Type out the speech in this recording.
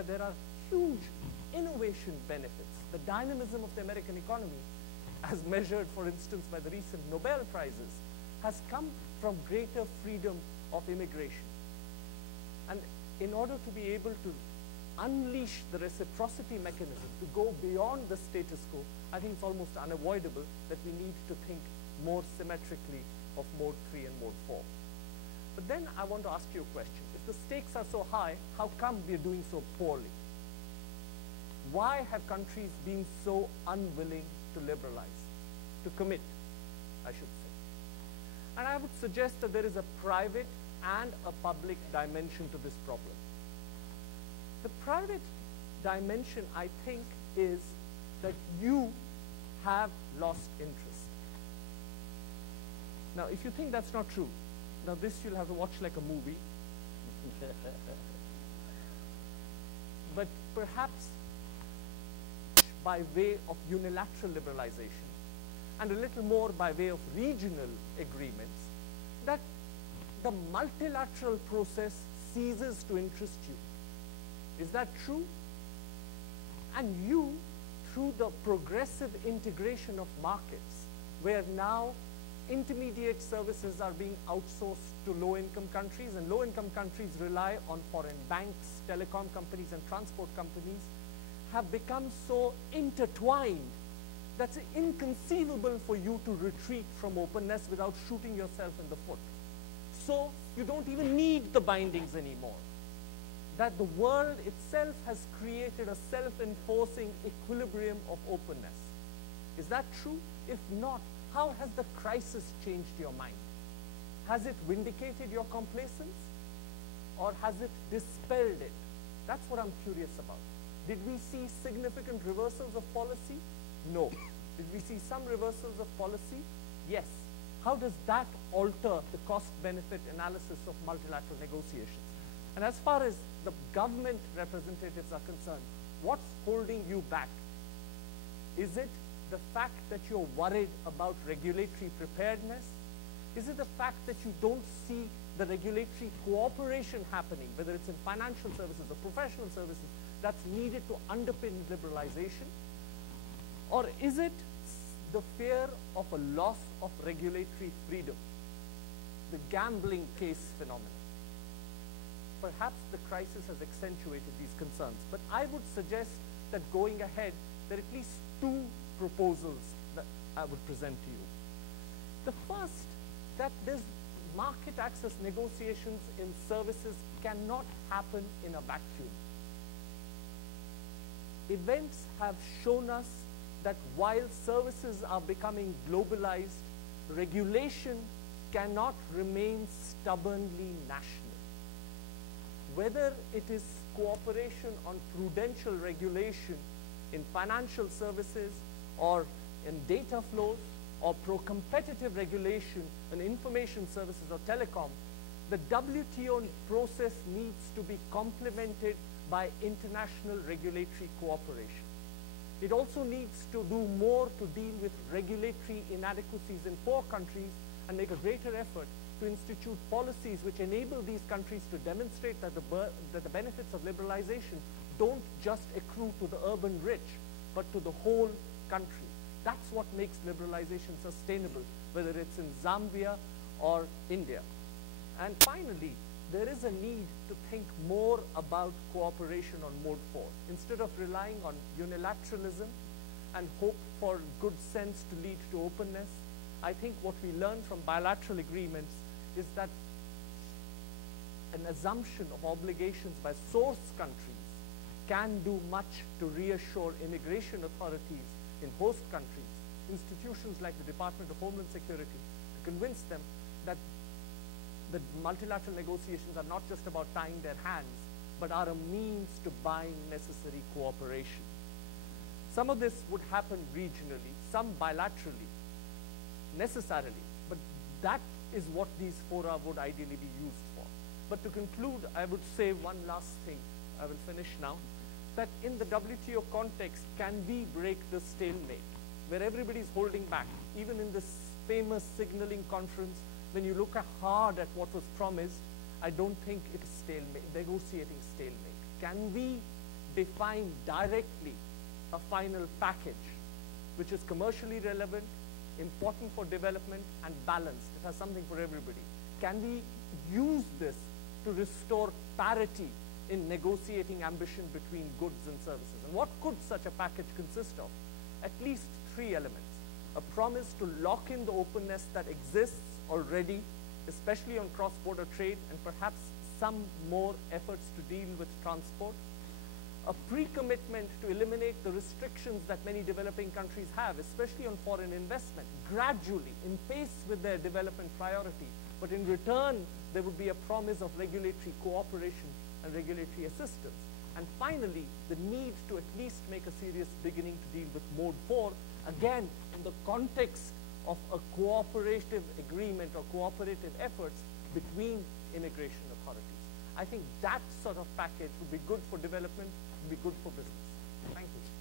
that there are huge innovation benefits. The dynamism of the American economy, as measured, for instance, by the recent Nobel Prizes, has come from greater freedom of immigration. And in order to be able to unleash the reciprocity mechanism, to go beyond the status quo, I think it's almost unavoidable that we need to think more symmetrically of mode 3 and mode 4. But then I want to ask you a question. If the stakes are so high, how come we are doing so poorly? Why have countries been so unwilling to liberalize, to commit, I should say? And I would suggest that there is a private and a public dimension to this problem. The private dimension, I think, is that you have lost interest. Now, if you think that's not true, now this you'll have to watch like a movie. But perhaps by way of unilateral liberalization and a little more by way of regional agreements, that the multilateral process ceases to interest you. Is that true? And you, through the progressive integration of markets, where now intermediate services are being outsourced to low-income countries, and low-income countries rely on foreign banks, telecom companies, and transport companies, have become so intertwined that's inconceivable for you to retreat from openness without shooting yourself in the foot. So you don't even need the bindings anymore. That the world itself has created a self-enforcing equilibrium of openness. Is that true? If not, how has the crisis changed your mind? Has it vindicated your complacence? Or has it dispelled it? That's what I'm curious about. Did we see significant reversals of policy? No. Did we see some reversals of policy? Yes. How does that alter the cost-benefit analysis of multilateral negotiations? And as far as the government representatives are concerned, what's holding you back? Is it the fact that you're worried about regulatory preparedness? Is it the fact that you don't see the regulatory cooperation happening, whether it's in financial services or professional services, that's needed to underpin liberalization? Or is it the fear of a loss of regulatory freedom, the gambling case phenomenon? Perhaps the crisis has accentuated these concerns, but I would suggest that going ahead, there are at least two proposals that I would present to you. The first, that this market access negotiations in services cannot happen in a vacuum. Events have shown us that while services are becoming globalized, regulation cannot remain stubbornly national. Whether it is cooperation on prudential regulation in financial services or in data flows or pro-competitive regulation in information services or telecom, the WTO process needs to be complemented by international regulatory cooperation. It also needs to do more to deal with regulatory inadequacies in poor countries and make a greater effort to institute policies which enable these countries to demonstrate that the benefits of liberalization don't just accrue to the urban rich, but to the whole country. That's what makes liberalization sustainable, whether it's in Zambia or India. And finally, there is a need to think more about cooperation on mode 4. Instead of relying on unilateralism and hope for good sense to lead to openness, I think what we learn from bilateral agreements is that an assumption of obligations by source countries can do much to reassure immigration authorities in host countries, institutions like the Department of Homeland Security, to convince them that the multilateral negotiations are not just about tying their hands, but are a means to bind necessary cooperation. Some of this would happen regionally, some bilaterally, necessarily, but that is what these fora would ideally be used for. But to conclude, I would say one last thing. I will finish now. That in the WTO context, can we break the stalemate where everybody's holding back? Even in this famous signaling conference, when you look hard at what was promised, I don't think it's stalemate, negotiating stalemate. Can we define directly a final package which is commercially relevant, important for development, and balanced? It has something for everybody. Can we use this to restore parity in negotiating ambition between goods and services? And what could such a package consist of? At least 3 elements. A promise to lock in the openness that exists already, especially on cross-border trade, and perhaps some more efforts to deal with transport. A pre-commitment to eliminate the restrictions that many developing countries have, especially on foreign investment, gradually, in pace with their development priority. But in return, there would be a promise of regulatory cooperation and regulatory assistance. And finally, the need to at least make a serious beginning to deal with Mode 4, again, in the context of a cooperative agreement or cooperative efforts between immigration authorities. I think that sort of package would be good for development, would be good for business. Thank you.